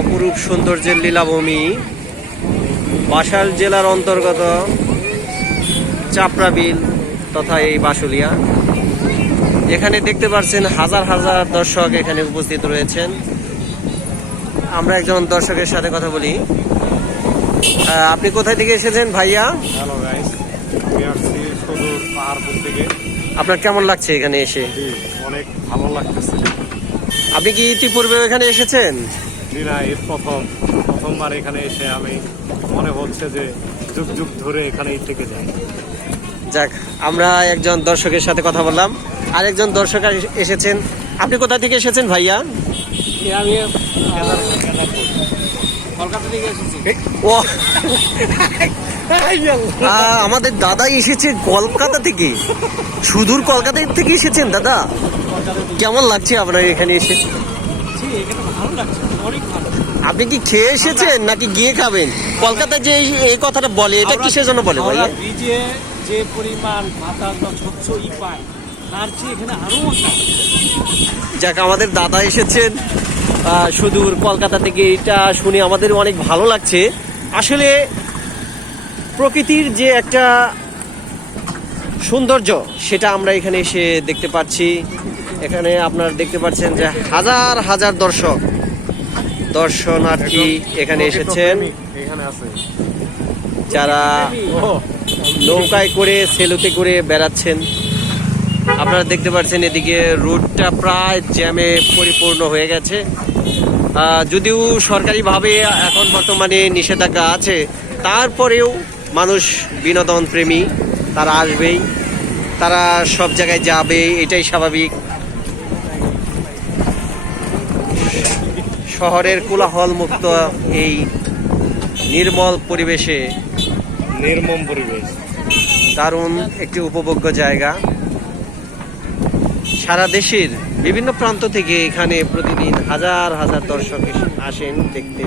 অপরূপ সৌন্দর্যের লীলাভূমি বাসাইল জেলার অন্তর্গত চাপড়া বিল তথা এই বাসুলিয়া। এখানে দেখতে পাচ্ছেন হাজার হাজার দর্শক এখানে উপস্থিত রয়েছেন। আমরা একজন দর্শকের সাথে কথা বলি। আপনি কোথায় থেকে এসেছেন ভাইয়া? হ্যালো গাইস, আমি আসছি সুদূর পাহাড়পুর থেকে। আপনার কেমন লাগছে এখানে এসে? অনেক ভালো লাগতেছে। আপনি কি ইতিপূর্বে এখানে এসেছেন? জি না, এই প্রথমবার এখানে এসে আমি মনে হচ্ছে যে যুগ যুগ ধরে এখানেই থেকে যাই। যাক, আমরা একজন দর্শকের সাথে কথা বললাম। আরেকজন দর্শক এসেছেন। আপনি কোথা থেকে এসেছেন ভাইয়া? আমি কলকাতা থেকে এসেছি। ও আমাদের দাদা এসেছে কলকাতা থেকে, সুদূর কলকাতা থেকে এসেছেন। দাদা, কেমন লাগছে আপনার এখানে এসে? ভালো লাগছে, অনেক ভালো। আপনি কি খেয়ে এসেছেন নাকি গিয়ে খাবেন? কলকাতায় যে এই কথাটা বলে, এটা কিসের জন্য বলে ভাইয়া? ব্রিজে যে পরিমাণ বাতাস বা স্বচ্ছ পায় তার চেয়ে এখানে আরো যাক, আমাদের দাদা এসেছেন সুদূর কলকাতা থেকে, এটা শুনে আমাদের অনেক ভালো লাগছে। আসলে প্রকৃতির যে একটা সৌন্দর্য সেটা আমরা এখানে এসে দেখতে পাচ্ছি। এখানে আপনারা দেখতে পাচ্ছেন যে হাজার হাজার দর্শনার্থী এখানে এসেছেন, যারা নৌকায় করে সেলুতে করে বেড়াচ্ছেন। আপনারা দেখতে পাচ্ছেন এদিকে রোডটা প্রায় জ্যামে পরিপূর্ণ হয়ে গেছে। যদিও সরকারিভাবে এখন বর্তমানে নিষেধাজ্ঞা আছে, তারপরেও মানুষ বিনোদন প্রেমী, তারা আসবেই, তারা সব জায়গায় যাবে, এটাই স্বাভাবিক। শহরের কোলাহল মুক্ত এই নির্মল পরিবেশে নির্মম পরিবেশ, দারুণ একটি উপভোগ্য জায়গা। সারা দেশের বিভিন্ন প্রান্ত থেকে এখানে প্রতিদিন হাজার হাজার দর্শক আসেন দেখতে।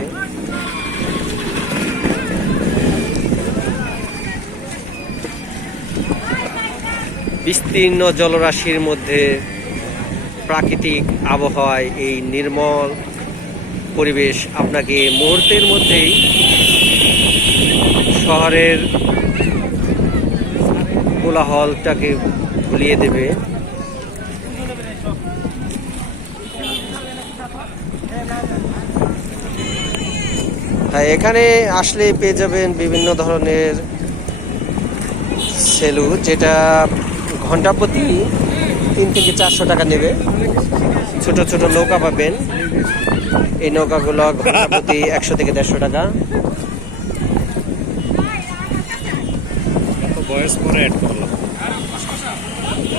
বিস্তীর্ণ জলরাশির মধ্যে প্রাকৃতিক আবহাওয়ায় এই নির্মল পরিবেশ আপনাকে মুহূর্তের মধ্যেই শহরের কোলাহলটাকে ভুলিয়ে দেবে। হ্যাঁ, এখানে আসলে পেয়ে যাবেন বিভিন্ন ধরনের সেলু, যেটা ঘন্টা প্রতি 3 থেকে 400 টাকা নেবে। ছোট ছোট নৌকা পাবেন, এই নৌকাগুলো ঘন্টা প্রতি 100 থেকে 150 টাকা। বয়স পরে অ্যাড করলাম।